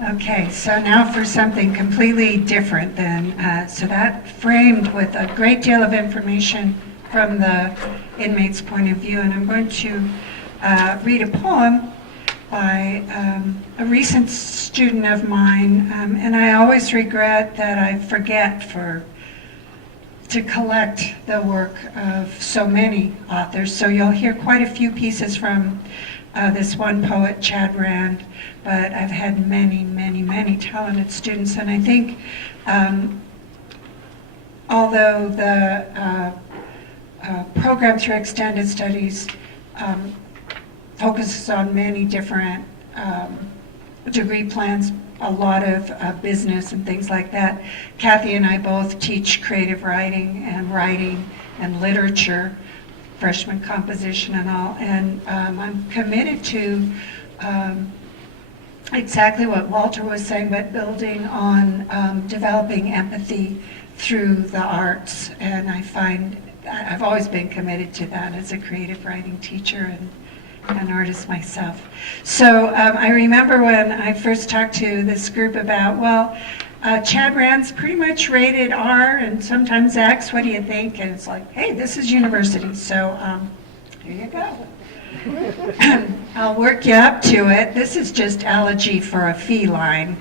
Okay, so now for something completely different then. So that framed with a great deal of information from the inmate's point of view, and I'm going to read a poem by a recent student of mine, and I always regret that I forget to collect the work of so many authors. So you'll hear quite a few pieces from this one poet, Chad Rand, but I've had many, many, many talented students, and I think although the program through Extended Studies focuses on many different degree plans, a lot of business and things like that. Kathy and I both teach creative writing and literature, freshman composition and all, and I'm committed to exactly what Walter was saying, but building on developing empathy through the arts, and I find I've always been committed to that as a creative writing teacher and an artist myself. So I remember when I first talked to this group about, well, Chad Rand's pretty much rated R and sometimes X, what do you think? And it's like, hey, this is university, so here you go. I'll work you up to it. This is just elegy for a feline.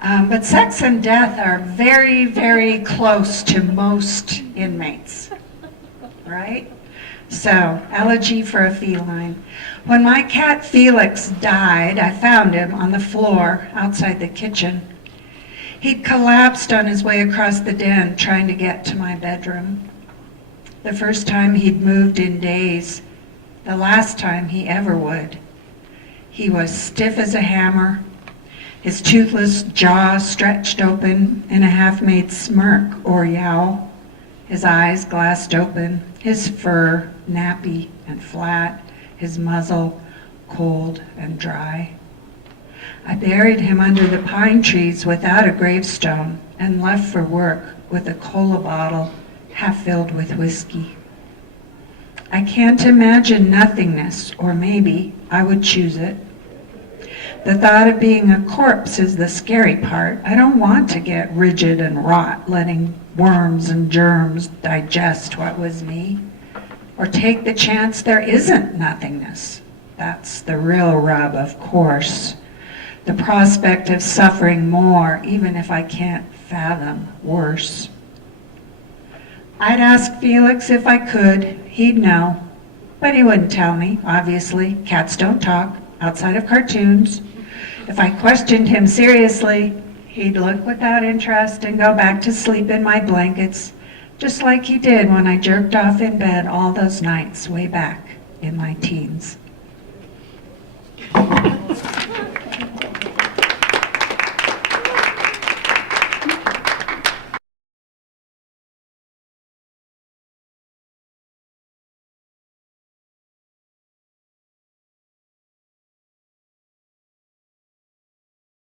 But sex and death are very, very close to most inmates, right? So, elegy for a feline. When my cat Felix died, I found him on the floor outside the kitchen. He'd collapsed on his way across the den trying to get to my bedroom. The first time he'd moved in days, the last time he ever would. He was stiff as a hammer, his toothless jaw stretched open in a half-made smirk or yowl, his eyes glassed open, his fur nappy and flat, his muzzle cold and dry. I buried him under the pine trees without a gravestone and left for work with a cola bottle half filled with whiskey. I can't imagine nothingness, or maybe I would choose it. The thought of being a corpse is the scary part. I don't want to get rigid and rot, letting worms and germs digest what was me, or take the chance there isn't nothingness. That's the real rub, of course. The prospect of suffering more, even if I can't fathom worse. I'd ask Felix if I could. He'd know, but he wouldn't tell me, obviously. Cats don't talk, outside of cartoons. If I questioned him seriously, he'd look without interest and go back to sleep in my blankets, just like he did when I jerked off in bed all those nights way back in my teens.